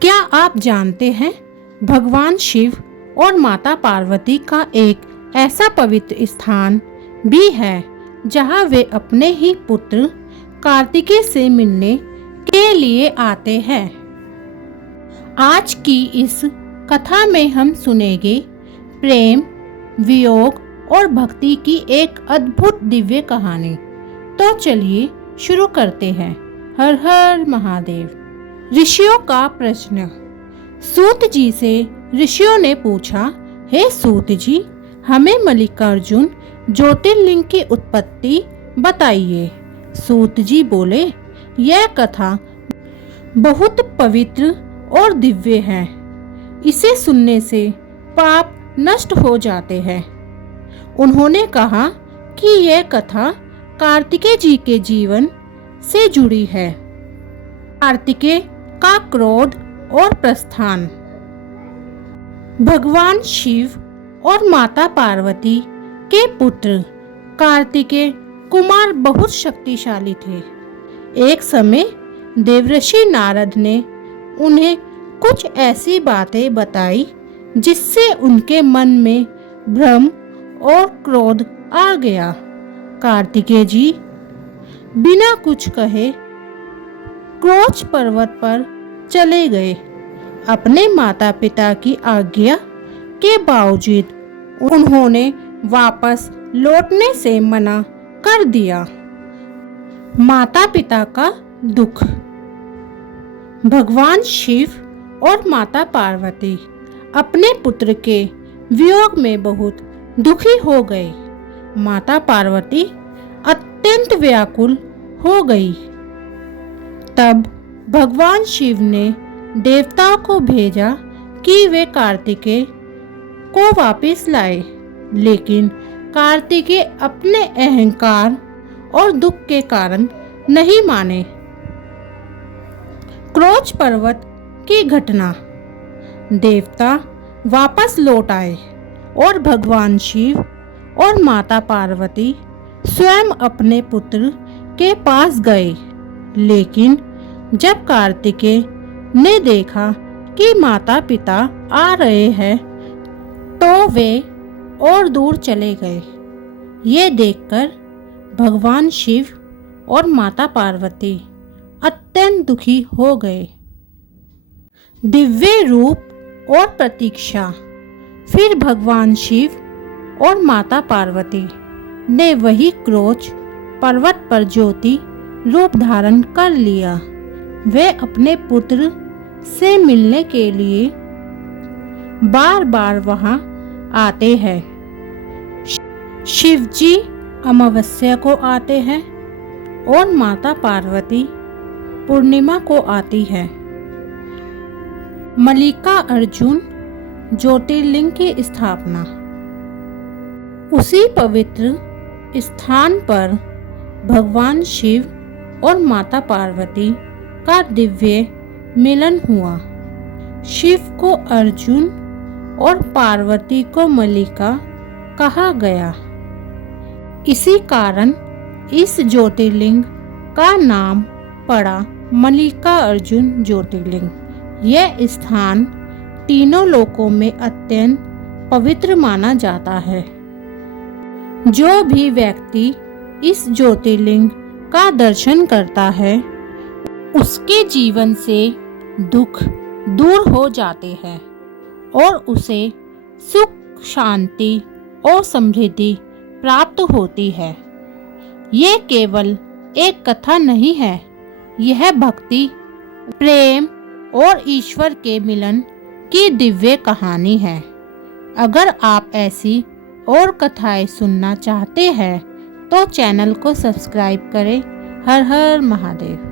क्या आप जानते हैं भगवान शिव और माता पार्वती का एक ऐसा पवित्र स्थान भी है जहां वे अपने ही पुत्र कार्तिकेय से मिलने के लिए आते हैं। आज की इस कथा में हम सुनेंगे प्रेम, वियोग और भक्ति की एक अद्भुत दिव्य कहानी। तो चलिए शुरू करते हैं। हर हर महादेव। ऋषियों का प्रश्न। सूत जी से ऋषियों ने पूछा, हे सूत जी, हमें मल्लिकार्जुन ज्योतिर्लिंग की उत्पत्ति बताइए। सूत जी बोले, यह कथा बहुत पवित्र और दिव्य है। इसे सुनने से पाप नष्ट हो जाते हैं। उन्होंने कहा कि यह कथा कार्तिकेय जी के जीवन से जुड़ी है। कार्तिकेय का क्रोध और प्रस्थान। भगवान शिव और माता पार्वती के पुत्र कार्तिकेय कुमार बहुत शक्तिशाली थे। एक समय देवर्षि नारद ने उन्हें कुछ ऐसी बातें बताई जिससे उनके मन में भ्रम और क्रोध आ गया। कार्तिकेय जी बिना कुछ कहे क्रोच पर्वत पर चले गए। अपने माता पिता की आज्ञा के बावजूद उन्होंने वापस लौटने से मना कर दिया। माता पिता का दुख। भगवान शिव और माता पार्वती अपने पुत्र के वियोग में बहुत दुखी हो गए। माता पार्वती अत्यंत व्याकुल हो गई। तब भगवान शिव ने देवताओं को भेजा कि वे कार्तिकेय को वापस लाए, लेकिन कार्तिकेय अपने अहंकार और दुख के कारण नहीं माने। क्रोच पर्वत की घटना। देवता वापस लौट आए और भगवान शिव और माता पार्वती स्वयं अपने पुत्र के पास गए, लेकिन जब कार्तिकेय ने देखा कि माता पिता आ रहे हैं तो वे और दूर चले गए। ये देखकर भगवान शिव और माता पार्वती अत्यंत दुखी हो गए। दिव्य रूप और प्रतीक्षा। फिर भगवान शिव और माता पार्वती ने वही क्रोच पर्वत पर ज्योति रूप धारण कर लिया। वे अपने पुत्र से मिलने के लिए बार बार वहां आते हैं। शिव जी अमावस्या को आते हैं और माता पार्वती पूर्णिमा को आती है। मल्लिकार्जुन ज्योतिर्लिंग की स्थापना। उसी पवित्र स्थान पर भगवान शिव और माता पार्वती का दिव्य मिलन हुआ। शिव को अर्जुन और पार्वती को मल्लिका कहा गया। इसी कारण इस ज्योतिर्लिंग का नाम पड़ा मल्लिकार्जुन ज्योतिर्लिंग। यह स्थान तीनों लोकों में अत्यंत पवित्र माना जाता है। जो भी व्यक्ति इस ज्योतिर्लिंग का दर्शन करता है उसके जीवन से दुख दूर हो जाते हैं और उसे सुख, शांति और समृद्धि प्राप्त होती है। ये केवल एक कथा नहीं है, यह भक्ति, प्रेम और ईश्वर के मिलन की दिव्य कहानी है। अगर आप ऐसी और कथाएं सुनना चाहते हैं तो चैनल को सब्सक्राइब करें। हर हर महादेव।